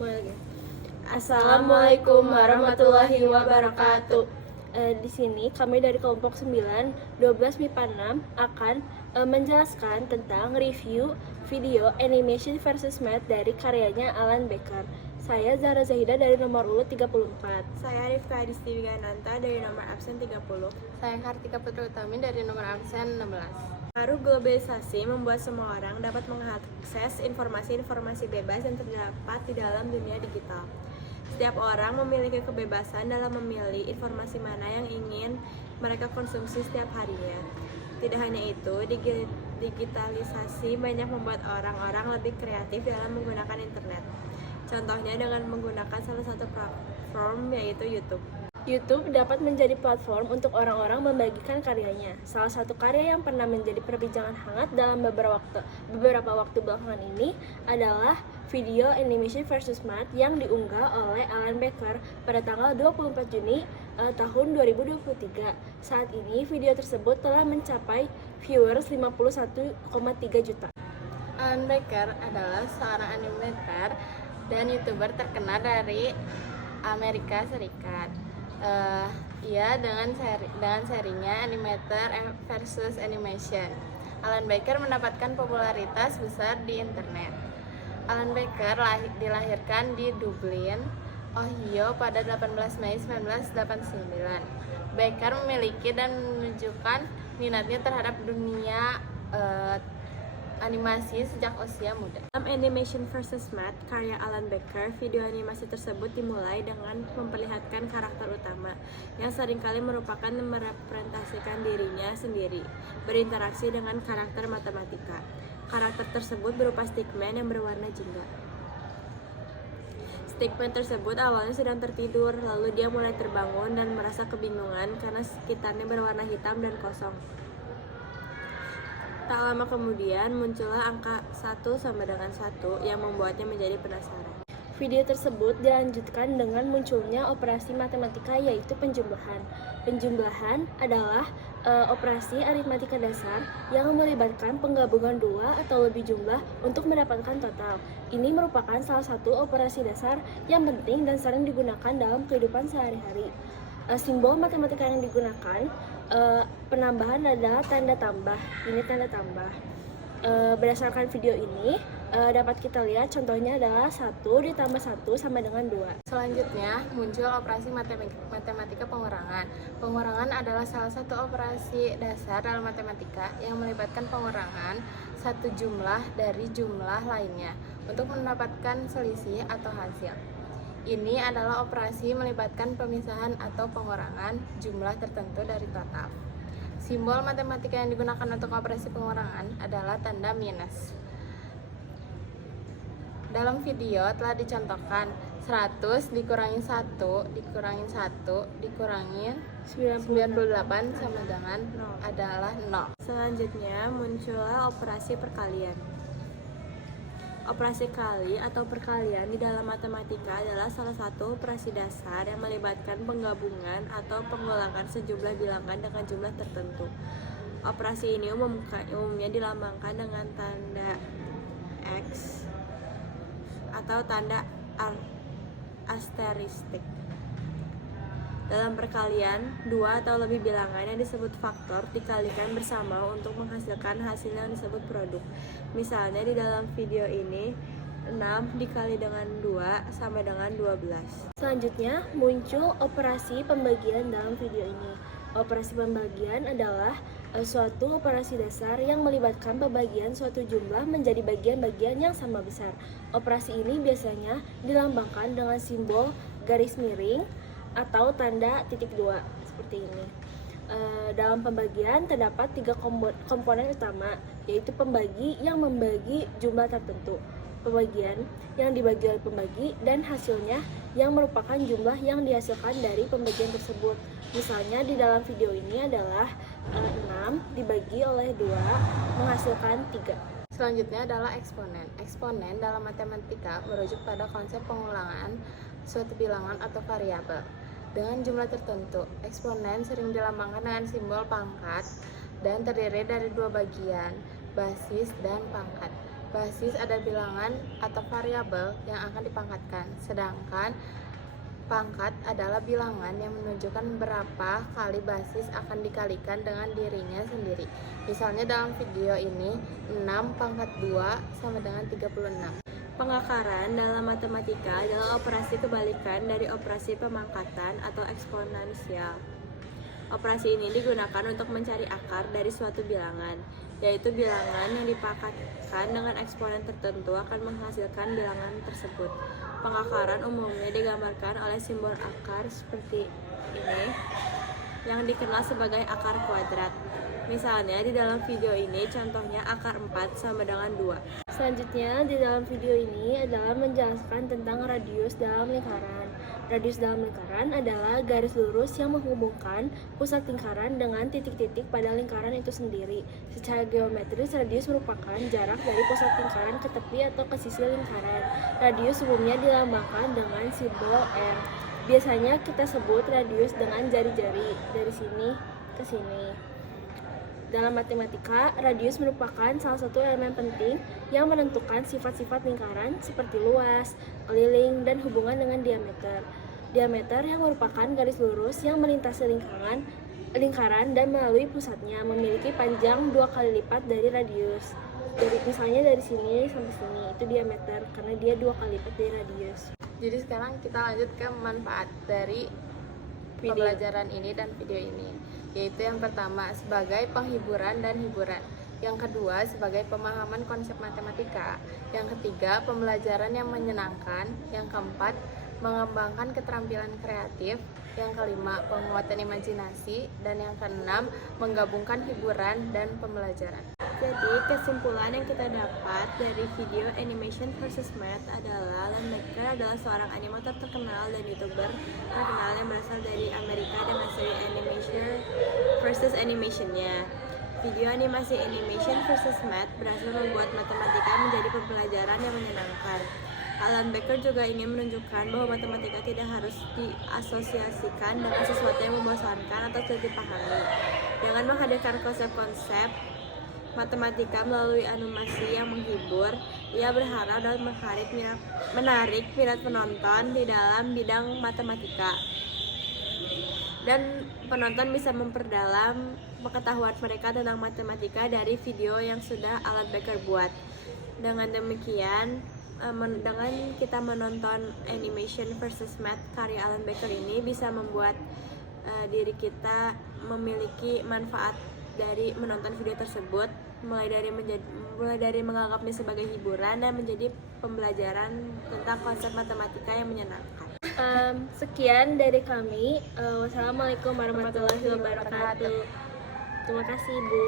Mulai lagi. Assalamualaikum warahmatullahi wabarakatuh. Di sini kami dari kelompok 9, 12 MIPA 6 akan menjelaskan tentang review video animation versus math dari karyanya Alan Becker. Saya Zahra Zahida dari nomor urut 34. Saya Rifka Adisti Wigananta dari nomor absen 30. Saya Kartika Putri Utami dari nomor absen 16. Pengaruh globalisasi membuat semua orang dapat mengakses informasi-informasi bebas yang terdapat di dalam dunia digital. Setiap orang memiliki kebebasan dalam memilih informasi mana yang ingin mereka konsumsi setiap harinya. Tidak hanya itu, digitalisasi banyak membuat orang-orang lebih kreatif dalam menggunakan internet. Contohnya dengan menggunakan salah satu platform yaitu YouTube. YouTube dapat menjadi platform untuk orang-orang membagikan karyanya. Salah satu karya yang pernah menjadi perbincangan hangat dalam beberapa waktu belakangan ini adalah video animation versus math yang diunggah oleh Alan Becker pada tanggal 24 Juni tahun 2023. Saat ini video tersebut telah mencapai viewers 51,3 juta. Alan Becker adalah seorang animator dan YouTuber terkenal dari Amerika Serikat. Ia dengan serinya Animator versus Animation. Alan Becker mendapatkan popularitas besar di internet. Alan Becker dilahirkan di Dublin, Ohio pada 18 Mei 1989. Becker memiliki dan menunjukkan minatnya terhadap dunia animasi sejak usia muda. Dalam Animation versus Math, karya Alan Becker, video animasi tersebut dimulai dengan memperlihatkan karakter utama yang seringkali merupakan merepresentasikan dirinya sendiri, berinteraksi dengan karakter matematika. Karakter tersebut berupa stickman yang berwarna jingga. Stickman tersebut awalnya sedang tertidur, lalu dia mulai terbangun dan merasa kebingungan karena sekitarnya berwarna hitam dan kosong. Tak lama kemudian muncullah angka 1 sama dengan 1 yang membuatnya menjadi penasaran. Video tersebut dilanjutkan dengan munculnya operasi matematika yaitu penjumlahan. Penjumlahan adalah operasi aritmatika dasar yang melibatkan penggabungan dua atau lebih jumlah untuk mendapatkan total. Ini merupakan salah satu operasi dasar yang penting dan sering digunakan dalam kehidupan sehari-hari. Simbol matematika yang digunakan penambahan adalah tanda tambah. Ini tanda tambah. Berdasarkan video ini dapat kita lihat contohnya adalah 1 ditambah 1 sama dengan 2. Selanjutnya muncul operasi matematika pengurangan. Pengurangan adalah salah satu operasi dasar dalam matematika yang melibatkan pengurangan satu jumlah dari jumlah lainnya untuk mendapatkan selisih atau hasil. Ini adalah operasi melibatkan pemisahan atau pengurangan jumlah tertentu dari total. Simbol matematika yang digunakan untuk operasi pengurangan adalah tanda minus. Dalam video telah dicontohkan 100 dikurangi 1 dikurangi 1 dikurangi 98 sama dengan adalah 0. Selanjutnya muncullah operasi perkalian. Operasi kali atau perkalian di dalam matematika adalah salah satu operasi dasar yang melibatkan penggabungan atau pengulangan sejumlah bilangan dengan jumlah tertentu. Operasi ini umumnya dilambangkan dengan tanda X atau tanda asteristik. Dalam perkalian, dua atau lebih bilangan yang disebut faktor dikalikan bersama untuk menghasilkan hasil yang disebut produk. Misalnya di dalam video ini, 6 dikali dengan 2 sama dengan 12. Selanjutnya muncul operasi pembagian dalam video ini. Operasi pembagian adalah suatu operasi dasar yang melibatkan pembagian suatu jumlah menjadi bagian-bagian yang sama besar. Operasi ini biasanya dilambangkan dengan simbol garis miring atau tanda titik 2 seperti ini. Dalam pembagian terdapat 3 komponen utama, yaitu pembagi yang membagi jumlah tertentu, pembagian yang dibagi oleh pembagi, dan hasilnya yang merupakan jumlah yang dihasilkan dari pembagian tersebut. Misalnya di dalam video ini adalah 6 dibagi oleh 2 menghasilkan 3. Selanjutnya adalah eksponen. Eksponen dalam matematika merujuk pada konsep pengulangan suatu bilangan atau variabel dengan jumlah tertentu. Eksponen sering dilambangkan dengan simbol pangkat dan terdiri dari 2 bagian, basis dan pangkat. Basis ada bilangan atau variabel yang akan dipangkatkan, sedangkan pangkat adalah bilangan yang menunjukkan berapa kali basis akan dikalikan dengan dirinya sendiri. Misalnya dalam video ini, 6 pangkat 2 sama dengan 36. Pengakaran dalam matematika adalah operasi kebalikan dari operasi pemangkatan atau eksponensial. Operasi ini digunakan untuk mencari akar dari suatu bilangan, yaitu bilangan yang dipangkatkan dengan eksponen tertentu akan menghasilkan bilangan tersebut. Pengakaran umumnya digambarkan oleh simbol akar seperti ini, yang dikenal sebagai akar kuadrat. Misalnya di dalam video ini contohnya akar 4 sama dengan 2. Selanjutnya di dalam video ini adalah menjelaskan tentang radius dalam lingkaran. Radius dalam lingkaran adalah garis lurus yang menghubungkan pusat lingkaran dengan titik-titik pada lingkaran itu sendiri. Secara geometris, radius merupakan jarak dari pusat lingkaran ke tepi atau ke sisi lingkaran. Radius umumnya dilambangkan dengan simbol R. Biasanya kita sebut radius dengan jari-jari dari sini ke sini. Dalam matematika, radius merupakan salah satu elemen penting yang menentukan sifat-sifat lingkaran seperti luas, keliling, dan hubungan dengan diameter. Diameter yang merupakan garis lurus yang melintasi lingkaran dan melalui pusatnya memiliki panjang 2 kali lipat dari radius. Misalnya dari sini sampai sini itu diameter karena dia 2 kali lipat dari radius. Jadi sekarang kita lanjut ke manfaat dari pembelajaran ini dan video ini, yaitu yang pertama sebagai penghiburan dan hiburan, yang kedua sebagai pemahaman konsep matematika, yang ketiga pembelajaran yang menyenangkan, yang keempat mengembangkan keterampilan kreatif, yang kelima penguatan imajinasi, dan yang keenam menggabungkan hiburan dan pembelajaran. Jadi kesimpulan yang kita dapat dari video Animation versus Math adalah Alan Becker adalah seorang animator terkenal dan youtuber terkenal yang berasal dari Amerika dengan seri Animation versus Animation-nya. Video animasi Animation versus Math berhasil membuat matematika menjadi pembelajaran yang menyenangkan. Alan Becker juga ingin menunjukkan bahwa matematika tidak harus diasosiasikan dengan sesuatu yang membosankan atau sulit dipahami. Dengan menghadirkan konsep-konsep matematika melalui animasi yang menghibur, ia berharap dapat menarik minat penonton di dalam bidang matematika. Dan penonton bisa memperdalam pengetahuan mereka tentang matematika dari video yang sudah Alan Becker buat. Dengan demikian, dengan kita menonton Animation versus Math karya Alan Becker ini bisa membuat diri kita memiliki manfaat dari menonton video tersebut, mulai dari menganggapnya sebagai hiburan dan menjadi pembelajaran tentang konsep matematika yang menyenangkan. Sekian dari kami. Wassalamualaikum warahmatullahi wabarakatuh. Terima kasih, Ibu.